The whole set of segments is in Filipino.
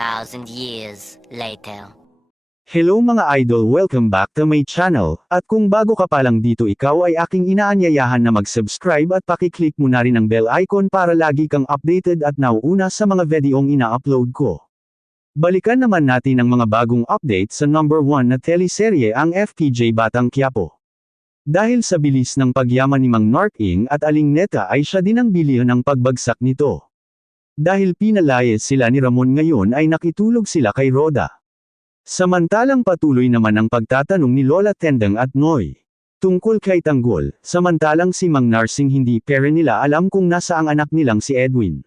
1,000 years later. Hello mga idol, welcome back to my channel, at kung bago ka pa lang dito ikaw ay aking inaanyayahan na mag-subscribe at pakiclick mo na rin ang bell icon para lagi kang updated at nauuna sa mga videong ina-upload ko. Balikan naman natin ang mga bagong update sa number 1 na teleserye ang FPJ Batang Quiapo. Dahil sa bilis ng pagyaman ni Mang Narking at Aling Neta ay siya din ang bilihan ng pagbagsak nito. Dahil pinalayas sila ni Ramon ngayon ay nakitulog sila kay Roda. Samantalang patuloy naman ang pagtatanong ni Lola Tendang at Noy tungkol kay Tanggol, samantalang si Mang Narsing hindi pero nila alam kung nasa ang anak nilang si Edwin.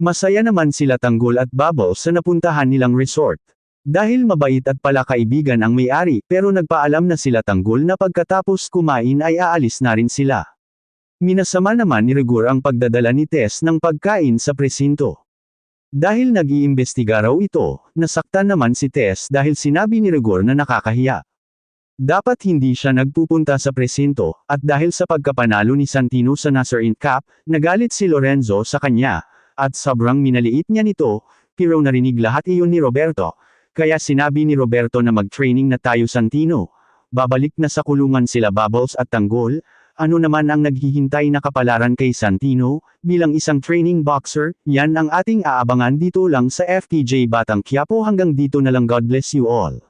Masaya naman sila Tanggol at Bubbles sa napuntahan nilang resort. Dahil mabait at palakaibigan ang may-ari pero nagpaalam na sila Tanggol na pagkatapos kumain ay aalis na rin sila. Minasama naman ni Rigor ang pagdadala ni Tess ng pagkain sa presinto. Dahil nag-iimbestiga raw ito, nasaktan naman si Tess dahil sinabi ni Rigor na nakakahiya. Dapat hindi siya nagpupunta sa presinto, at dahil sa pagkapanalo ni Santino sa Nasser Cup, nagalit si Lorenzo sa kanya, at sobrang minaliit niya nito, pero narinig lahat iyon ni Roberto, kaya sinabi ni Roberto na mag-training na tayo Santino. Babalik na sa kulungan sila Bubbles at Tanggol. Ano naman ang naghihintay na kapalaran kay Santino, bilang isang training boxer? Yan ang ating aabangan dito lang sa FPJ Batang Quiapo. Hanggang dito na lang, God bless you all.